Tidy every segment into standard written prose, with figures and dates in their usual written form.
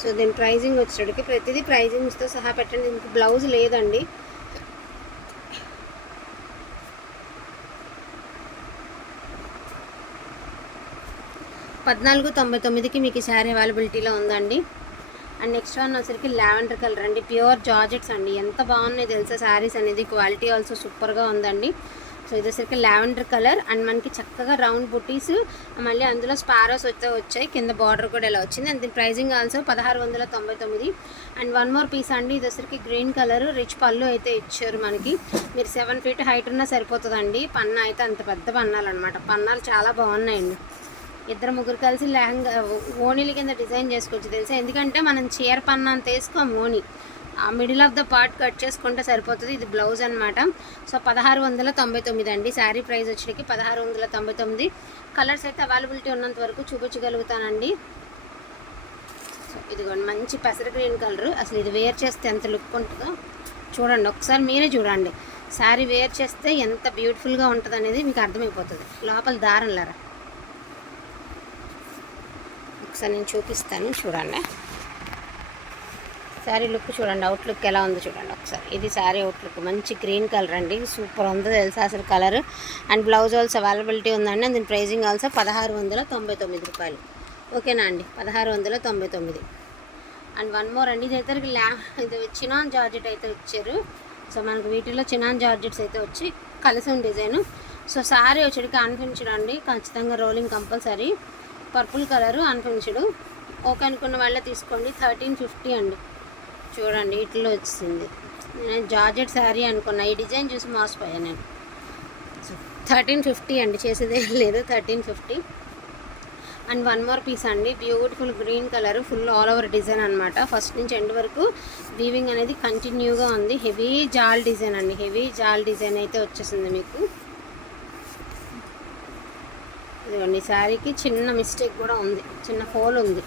So దీని pricing వచ్చేటికి ప్రతిదీ ప్రైజింగ్స్తో సహా పెట్టండి. దీనికి బ్లౌజ్ లేదండి. $14.99కి మీకు ఈ శారీ అవైలబిలిటీలో ఉందండి. అండ్ నెక్స్ట్ వన్ వచ్చరికి లావెండర్ కలర్ అండి. ప్యూర్ జార్జెట్స్ అండి. ఎంత బాగున్నాయి తెలుసా శారీస్ అనేది. క్వాలిటీ ఆల్సో సూపర్గా ఉందండి. సో ఇది వచ్చరికి లావెండర్ కలర్ అండ్ మనకి చక్కగా రౌండ్ బుటీస్, మళ్ళీ అందులో స్పారోస్ వచ్చాయి. కింద బార్డర్ కూడా ఇలా వచ్చింది. అండ్ దీని pricing also 1699. And one more piece అండి. ఇది వచ్చరికి గ్రీన్ కలర్ రిచ్ పళ్ళు అయితే ఇచ్చారు మనకి. మీరు 7 feet హైట్ ఉన్నా సరిపోతుందండి. పన్నా అయితే అంత పెద్ద పన్నాలు అనమాట. పన్నాలు చాలా బాగున్నాయండి. ఇద్దరు ముగ్గురు కలిసి లెహంగా ఓణీల కింద డిజైన్ చేసుకోవచ్చు తెలుసా. ఎందుకంటే మనం చీర పన్నా అంత వేసుకోం, ఓణి ఆ middle of the part cut చేసుకుంటే సరిపోతుంది. ఇది బ్లౌజ్ అనమాట. సో 1699 అండి. శారీ ప్రైస్ వచ్చేటికి 1699. కలర్స్ అయితే అవైలబిలిటీ ఉన్నంత వరకు చూపించగలుగుతానండి. సో ఇదిగోండి మంచి పెసర గ్రీన్ కలర్. అసలు ఇది వేర్ చేస్తే ఎంత లుక్ ఉంటుందో చూడండి, ఒకసారి మీరే చూడండి. శారీ వేర్ చేస్తే ఎంత బ్యూటిఫుల్గా ఉంటుంది అనేది మీకు అర్థమైపోతుంది. లోపల దారంలారా ఒకసారి నేను చూపిస్తాను చూడండి. శారీ లుక్ చూడండి, అవుట్ లుక్ ఎలా ఉందో చూడండి ఒకసారి. ఇది శారీ అవుట్ లుక్. మంచి గ్రీన్ కలర్ అండి. సూపర్ ఉందో తెలుసా అసలు colour. And blouse also availability ఉందండి. దీని ప్రైజింగ్ ఆల్సో 1699 రూపాయలు. ఓకేనా అండి, 1699. అండ్ వన్ మోర్ అండి. ఇది అయితే ఇది చినాన్ జార్జెట్ అయితే ఇచ్చారు. సో మనకు వీటిలో చినాన్ జార్జెట్స్ అయితే వచ్చి కలిసి డిజైను. సో శారీ వచ్చేటికి అన్ఫినిష్డ్ అండి. ఖచ్చితంగా rolling compulsory. Purple colour unfinished. Okay అనుకున్న వాళ్ళే తీసుకోండి. 1350 అండి. చూడండి ఇట్లో వచ్చింది. నేను జార్జెట్ శారీ అనుకున్నా, ఈ డిజైన్ చూసి మోసపోయాను నేను. 1350 అండి. చేసేదే లేదు. 1350. అండ్ వన్ మోర్ పీస్ అండి. Beautiful green colour full all over design అనమాట. ఫస్ట్ నుంచి ఎండ్ వరకు వీవింగ్ అనేది కంటిన్యూగా ఉంది. హెవీ జాల్ డిజైన్ అండి. హెవీ జాల్ డిజైన్ అయితే వచ్చేసింది మీకు. ఇదిగోండి శారీకి చిన్న మిస్టేక్ కూడా ఉంది, చిన్న హోల్ ఉంది.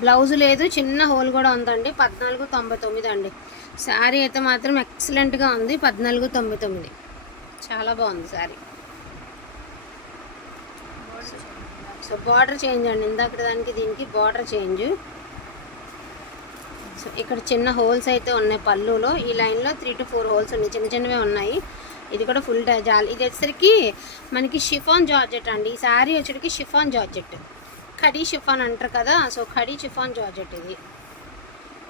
బ్లౌజ్ లేదు, చిన్న హోల్ కూడా ఉందండి. 1499 అండి. శారీ అయితే మాత్రం ఎక్సలెంట్గా ఉంది. 1499 చాలా బాగుంది శారీ. సో బార్డర్ చేంజ్ అండి. ఇందాక దానికి దీనికి బార్డర్ చేంజ్. సో ఇక్కడ చిన్న హోల్స్ అయితే ఉన్నాయి పళ్ళులో. ఈ లైన్లో 3 to 4 హోల్స్ ఉన్నాయి, చిన్న చిన్నవే ఉన్నాయి. ఇది కూడా ఫుల్ జాల్. ఇది వచ్చేసరికి మనకి షిఫాన్ జార్జెట్ అండి. ఈ శారీ వచ్చేటికి షిఫాన్ జార్జెట్, ఖడీ షిఫాన్ అంటారు కదా. సో ఖడీ షిఫాన్ జార్జెట్ ఇది.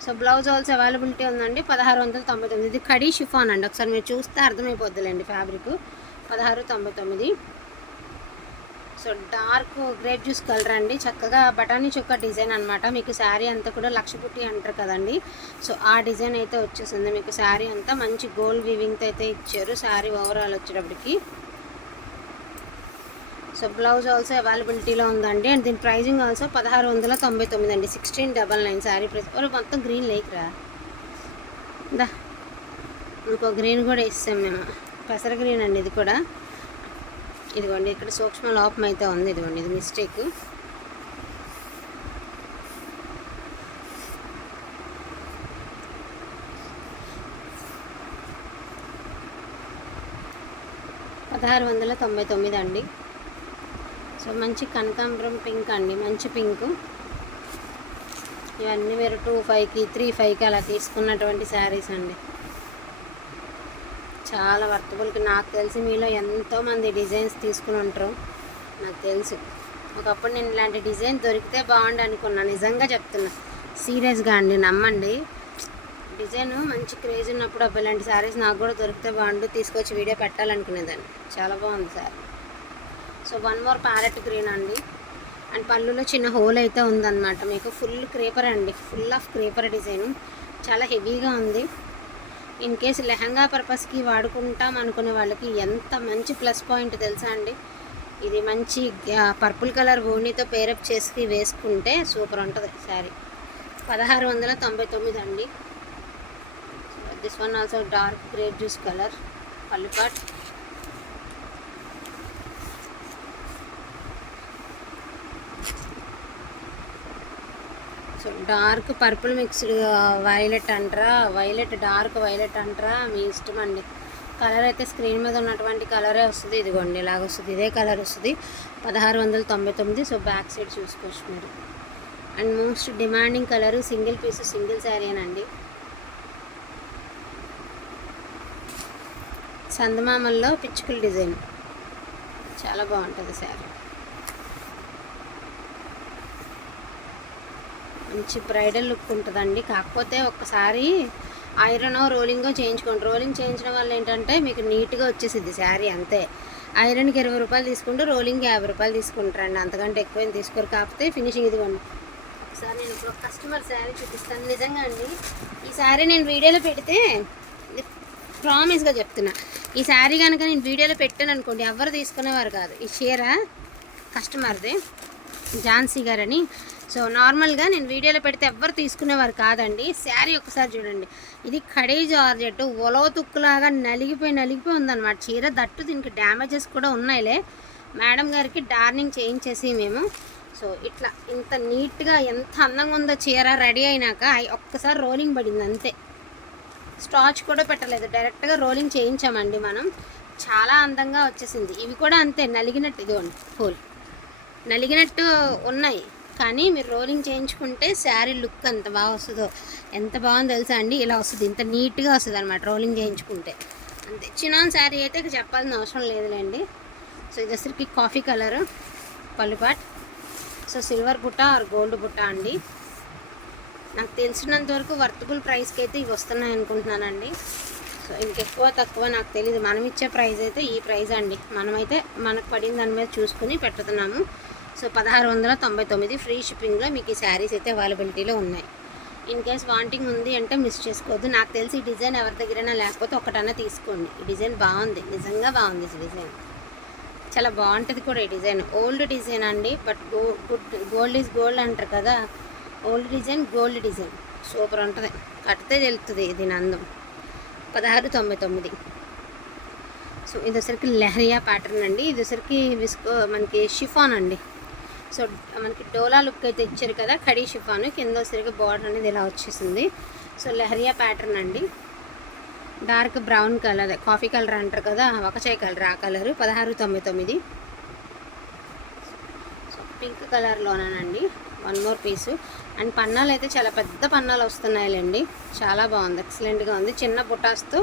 సో బ్లౌజ్ ఆల్సో అవైలబిలిటీ ఉందండి. 1699. ఇది ఖడీ షిఫాన్ అండి. ఒకసారి మీరు చూస్తే అర్థమైపోద్దులేండి fabric. 1699. So dark grape juice colour అండి. చక్కగా బటానీ చొక్క డిజైన్ అనమాట. మీకు శారీ అంతా కూడా లక్షపుట్టి అంటారు కదండి. సో ఆ డిజైన్ అయితే వచ్చేసింది మీకు. శారీ అంతా మంచి గోల్డ్ వీవింగ్తో అయితే ఇచ్చారు. శారీ ఓవరాల్ వచ్చేటప్పటికి. సో బ్లౌజ్ ఆల్సో అవైలబిలిటీలో ఉందండి. అండ్ దీని ప్రైజింగ్ ఆల్సో 1699 అండి. 1699 శారీ ప్రైస్. మొత్తం గ్రీన్ లేకరా దా, ఇంకో గ్రీన్ కూడా ఇస్తాం మేము. పెసర గ్రీన్ అండి ఇది కూడా. ఇదిగోండి ఇక్కడ సూక్ష్మ లోపం అయితే ఉంది. ఇదిగోండి ఇది మిస్టేక్. $1699 అండి. సో మంచి కనకాంబరం పింక్ అండి, మంచి పింక్. ఇవన్నీ మీరు 25కి 35కి అలా తీసుకున్నటువంటి శారీస్ అండి. చాలా వర్తబుల్కి. నాకు తెలిసి మీలో ఎంతోమంది డిజైన్స్ తీసుకుని ఉంటారు నాకు తెలుసు. ఒకప్పుడు నేను ఇలాంటి డిజైన్ దొరికితే బాగుండు అనుకున్నాను. నిజంగా చెప్తున్నా, సీరియస్గా అండి, నమ్మండి. డిజైన్ మంచి క్రేజ్ ఉన్నప్పుడు అప్పుడు ఇలాంటి శారీస్ నాకు కూడా దొరికితే బాగుండు, తీసుకొచ్చి వీడియో పెట్టాలనుకునేదాన్ని. చాలా బాగుంది sir. So one more parrot green అండి. అండ్ పళ్ళులో చిన్న హోల్ అయితే ఉందన్నమాట మీకు. ఫుల్ క్రేపర్ అండి, ఫుల్ ఆఫ్ క్రేపర్ డిజైన్. చాలా హెవీగా ఉంది. ఇన్ కేసు లెహంగా పర్పస్కి వాడుకుంటాం అనుకునే వాళ్ళకి ఎంత మంచి ప్లస్ పాయింట్ తెలుసా అండి. ఇది మంచి పర్పుల్ కలర్ ఓణీతో పేరప్ చేసి వేసుకుంటే సూపర్ ఉంటుంది శారీ. 1699 అండి. This one also dark grape juice colour పళ్ళు పాట్. So dark purple mixed violet అంటారా, వైలెట్ డార్క్ వైలెట్ అంటారా, మీ ఇష్టం అండి. కలర్ అయితే స్క్రీన్ మీద ఉన్నటువంటి కలరే వస్తుంది. ఇదిగోండి ఇలాగ వస్తుంది, ఇదే కలర్ వస్తుంది. 1699. సో బ్యాక్ సైడ్ చూసుకోవచ్చు మీరు. And most demanding colour, single piece single శారీనండి. చందమామల్లో పిచ్చుకల డిజైన్ చాలా బాగుంటుంది శారీ. మంచి బ్రైడల్ లుక్ ఉంటుందండి. కాకపోతే ఒక్కసారి ఐరనో రోలింగో చేయించుకోండి. రోలింగ్ చేయించడం వల్ల ఏంటంటే మీకు నీట్గా వచ్చేసిద్ది శారీ అంతే. ఐరన్కి 20 రూపాయలు తీసుకుంటూ రోలింగ్కి 50 రూపాయలు తీసుకుంటారండి, అంతకంటే ఎక్కువ తీసుకోరు. కాకపోతే ఫినిషింగ్ ఇదిగోండి. ఒకసారి నేను ఇప్పుడు కస్టమర్ శారీ చూపిస్తాను. నిజంగా అండి ఈ శారీ నేను వీడియోలో పెడితే ప్రామిస్గా చెప్తున్నా, ఈ శారీ కనుక నేను వీడియోలో పెట్టాను అనుకోండి ఎవరు తీసుకునేవారు కాదు. ఈ చీర కస్టమర్దే, ఝాన్సీ గారని. సో నార్మల్గా నేను వీడియోలో పెడితే ఎవ్వరు తీసుకునేవారు కాదండి. శారీ ఒకసారి చూడండి, ఇది కడీ జార్జెట్ ఒలవ తుక్కులాగా నలిగిపోయి ఉందన్నమాట చీర. దట్టు దీనికి డ్యామేజెస్ కూడా ఉన్నాయిలే. మేడం గారికి డార్నింగ్ చేయించేసి మేము సో ఇట్లా ఇంత నీట్గా ఎంత అందంగా ఉందో చీర. రెడీ అయినాక ఒక్కసారి రోలింగ్ పడింది అంతే, స్టాచ్ కూడా పెట్టలేదు, డైరెక్ట్గా రోలింగ్ చేయించామండి మనం. చాలా అందంగా వచ్చేసింది. ఇవి కూడా అంతే నలిగినట్టు, ఇదిగోండి ఫుల్ నలిగినట్టు ఉన్నాయి. కానీ మీరు రోలింగ్ చేయించుకుంటే శారీ లుక్ ఎంత బాగా వస్తుందో, ఎంత బాగుందో తెలుసా అండి. ఇలా వస్తుంది, ఇంత నీట్గా వస్తుంది అనమాట రోలింగ్ చేయించుకుంటే అంతే. చినాన్ శారీ అయితే చెప్పాల్సిన అవసరం లేదులేండి. సో ఇది అసలుకి కాఫీ కలరు పళ్ళుపాట్. సో సిల్వర్ బుట్ట ఆర్ గోల్డ్ బుట్ట అండి. నాకు తెలిసినంత వరకు వర్తబుల్ ప్రైస్కి అయితే ఇవి వస్తున్నాయి అనుకుంటున్నానండి. సో ఇంకెక్కువ తక్కువ నాకు తెలియదు. మనం ఇచ్చే ప్రైస్ అయితే ఈ ప్రైస్ అండి. మనమైతే మనకు పడిన దాని మీద చూసుకుని పెట్టుతున్నాము. సో 1699 ఫ్రీ షిప్పింగ్లో మీకు ఈ శారీస్ అయితే అవైలబిలిటీలో ఉన్నాయి. ఇన్ కేస్ వాంటింగ్ ఉంది అంటే మిస్ చేసుకోవద్దు. నాకు తెలిసి ఈ డిజైన్ ఎవరి దగ్గరైనా లేకపోతే ఒకటన్నా తీసుకోండి. ఈ డిజైన్ బాగుంది, నిజంగా బాగుంది. ఈ డిజైన్ చాలా బాగుంటుంది కూడా. ఈ డిజైన్ ఓల్డ్ డిజైన్ అండి, బట్ గోల్డ్ ఈజ్ గోల్డ్ అంటారు కదా. Old design gold design super ఉంటుంది, కడితే తెలుస్తుంది దీని అందం. 1699. సో ఇది వచ్చరికి లెహరియా ప్యాటర్న్ అండి. ఇది వచ్చరికి మనకి షిఫాన్ అండి. సో మనకి డోలా లుక్ అయితే ఇచ్చారు కదా, కడీ షిఫాన్. కింద వచ్చరికి బార్డర్ అనేది ఇలా వచ్చేసింది. సో లెహరియా ప్యాటర్న్ అండి. Dark brown colour, coffee colour అంటారు కదా, ఒకచాయ్ కలర్, ఆ కలరు. 1699. సో పింక్ కలర్లోనేనండి. 1 మోర్ పీసు. అండ్ పన్నాలు అయితే చాలా పెద్ద పన్నాలు వస్తున్నాయిలేండి. చాలా బాగుంది, ఎక్సలెంట్గా ఉంది. చిన్న బుటాస్తో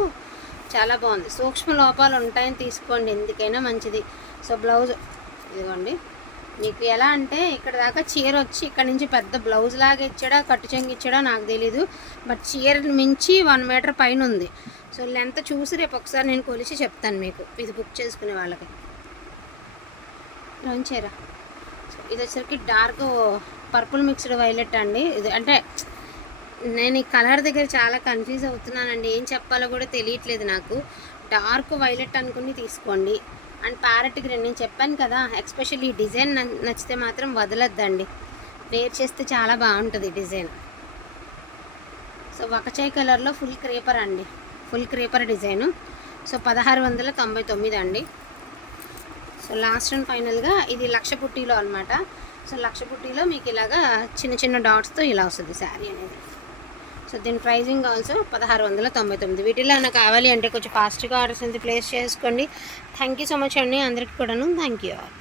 చాలా బాగుంది. సూక్ష్మ లోపాలు ఉంటాయని తీసుకోండి, ఎందుకైనా మంచిది. సో బ్లౌజ్ ఇదిగోండి. మీకు ఎలా అంటే ఇక్కడ దాకా చీర వచ్చి ఇక్కడ నుంచి పెద్ద బ్లౌజ్ లాగా ఇచ్చాడా, కట్టు చెంగు ఇచ్చాడా నాకు తెలీదు. బట్ చీర మించి 1 మీటర్ పైన ఉంది. సో లెంత్ చూసి రేపు ఒకసారి నేను కొలిచి చెప్తాను మీకు, ఇది బుక్ చేసుకునే వాళ్ళకి. చీర ఇది వచ్చరికి డార్క్ పర్పుల్ మిక్స్డ్ వైలెట్ అండి. ఇది అంటే నేను ఈ కలర్ దగ్గర చాలా కన్ఫ్యూజ్ అవుతున్నానండి, ఏం చెప్పాలో కూడా తెలియట్లేదు నాకు. డార్క్ వైలెట్ అనుకుని తీసుకోండి. అండ్ ప్యారెట్ గ్రీన్ నేను చెప్పాను కదా, ఎస్పెషల్లీ ఈ డిజైన్ నచ్చితే మాత్రం వదలొద్దండి, వేర్ చేస్తే చాలా బాగుంటుంది డిజైన్. సో ఒకచాయ్ కలర్లో ఫుల్ క్రేపర్ అండి, ఫుల్ క్రేపర్ డిజైను. సో 1699 అండి. సో లాస్ట్ అండ్ ఫైనల్గా ఇది లక్ష పుట్టీలో అనమాట. సో లక్ష పుట్టీలో మీకు ఇలాగా చిన్న చిన్న డాట్స్తో ఇలా వస్తుంది శారీ అనేది. సో దీని ప్రైజింగ్ ఆల్సో 1699. వీటిలో నాకు కావాలి అంటే కొంచెం ఫాస్ట్గా ఆర్డర్స్ అనేది ప్లేస్ చేసుకోండి. థ్యాంక్ యూ సో మచ్ అండి అందరికీ కూడాను. Thank you all.